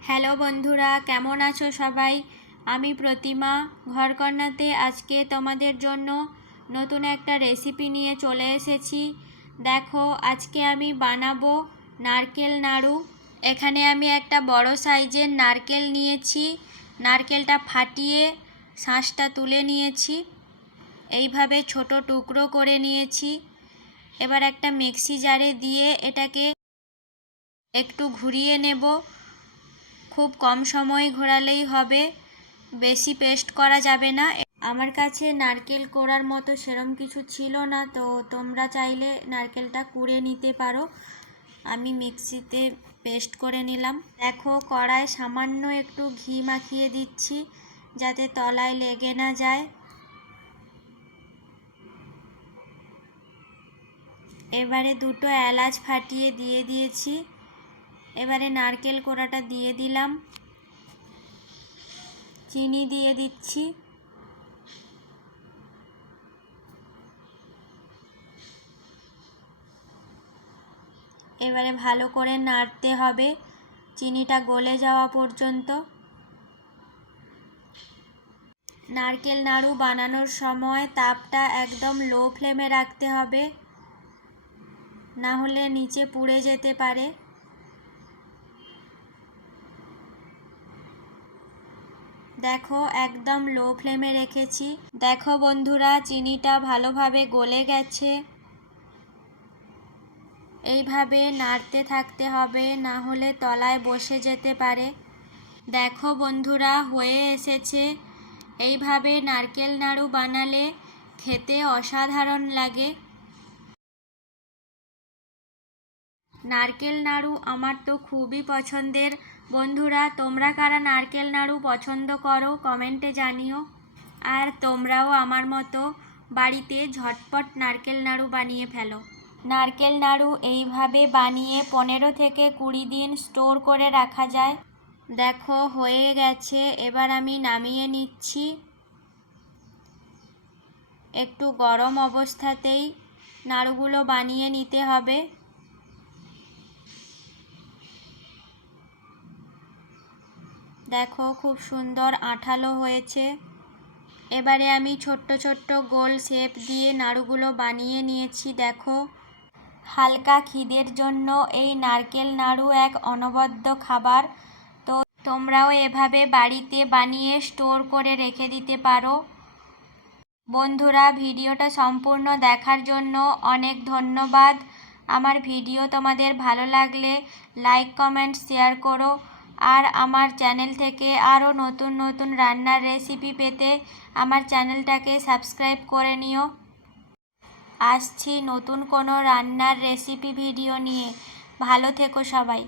Hello বন্ধুরা, কেমন আছো সবাই? আমি প্রতিমা ঘরকন্নাতে আজকে তোমাদের জন্য নতুন একটা রেসিপি নিয়ে চলে এসেছি। দেখো, আজকে আমি বানাবো নারকেল নাড়ু। এখানে আমি একটা বড় সাইজের নারকেল নিয়েছি। নারকেলটা ফাটিয়ে শাঁসটা তুলে নিয়েছি। এইভাবে ছোট টুকরো করে নিয়েছি। এবার একটা মিক্সি জারে দিয়ে এটাকে একটু ঘুরিয়ে নেব। খুব কম সময় ঘোরালেই হবে, বেশি পেস্ট করা যাবে না। আমার কাছে নারকেল কোড়ার মতো সেরম কিছু ছিল না, তো তোমরা চাইলে নারকেলটা কুড়ে নিতে পারো। আমি মিক্সিতে পেস্ট করে নিলাম। দেখো, কড়ায় সামান্য একটু ঘি মাখিয়ে দিচ্ছি যাতে তলায় লেগে না যায়। এবারে দুটো এলাচ ফাটিয়ে দিয়ে দিয়েছি। এবারে নারকেল কোড়াটা দিয়ে দিলাম, চিনি দিয়ে দিচ্ছি। এবারে ভালো করে নাড়তে হবে চিনিটা গলে যাওয়া পর্যন্ত। নারকেল নাড়ু বানানোর সময় তাপটা একদম লো ফ্লেমে রাখতে হবে, না হলে নিচে পুড়ে যেতে পারে। দেখো, একদম লো ফ্লেমে রেখেছি। দেখো বন্ধুরা, চিনিটা ভালোভাবে গলে গেছে। এইভাবে নাড়তে থাকতে হবে, না হলে তলায় বসে যেতে পারে। দেখো বন্ধুরা, হয়ে এসেছে। এইভাবে নারকেল নাড়ু বানালে খেতে অসাধারণ লাগে। নারকেল নাড়ু আমার তো খুবই পছন্দের। বন্ধুরা, তোমরা কারা নারকেল নাড়ু পছন্দ করো কমেন্টে জানিও। আর তোমরাও আমার মতো বাড়িতে ঝটপট নারকেল নাড়ু বানিয়ে ফেলো। নারকেল নাড়ু এইভাবে বানিয়ে 15 থেকে 20 দিন স্টোর করে রাখা যায়। দেখো, হয়ে গেছে। এবার আমি নামিয়ে নিচ্ছি। একটু গরম অবস্থাতেই নাড়ুগুলো বানিয়ে নিতে হবে। দেখো, খুব সুন্দর আঠালো হয়েছে। এবারে আমি ছোট্ট ছোট্ট গোল শেপ দিয়ে নাড়ুগুলো বানিয়ে নিয়েছি। দেখো, হালকা খিদের জন্য এই নারকেল নাড়ু এক অনবদ্য খাবার। তো তোমরাও এভাবে বাড়িতে বানিয়ে স্টোর করে রেখে দিতে পারো। বন্ধুরা, ভিডিওটা সম্পূর্ণ দেখার জন্য অনেক ধন্যবাদ। আমার ভিডিও তোমাদের ভালো লাগলে লাইক কমেন্ট শেয়ার করো। আর আমার চ্যানেল থেকে আরও নতুন নতুন রান্নার রেসিপি পেতে আমার চ্যানেলটাকে সাবস্ক্রাইব করে নিও। আসছি নতুন কোনো রান্নার রেসিপি ভিডিও নিয়ে। ভালো থেকো সবাই।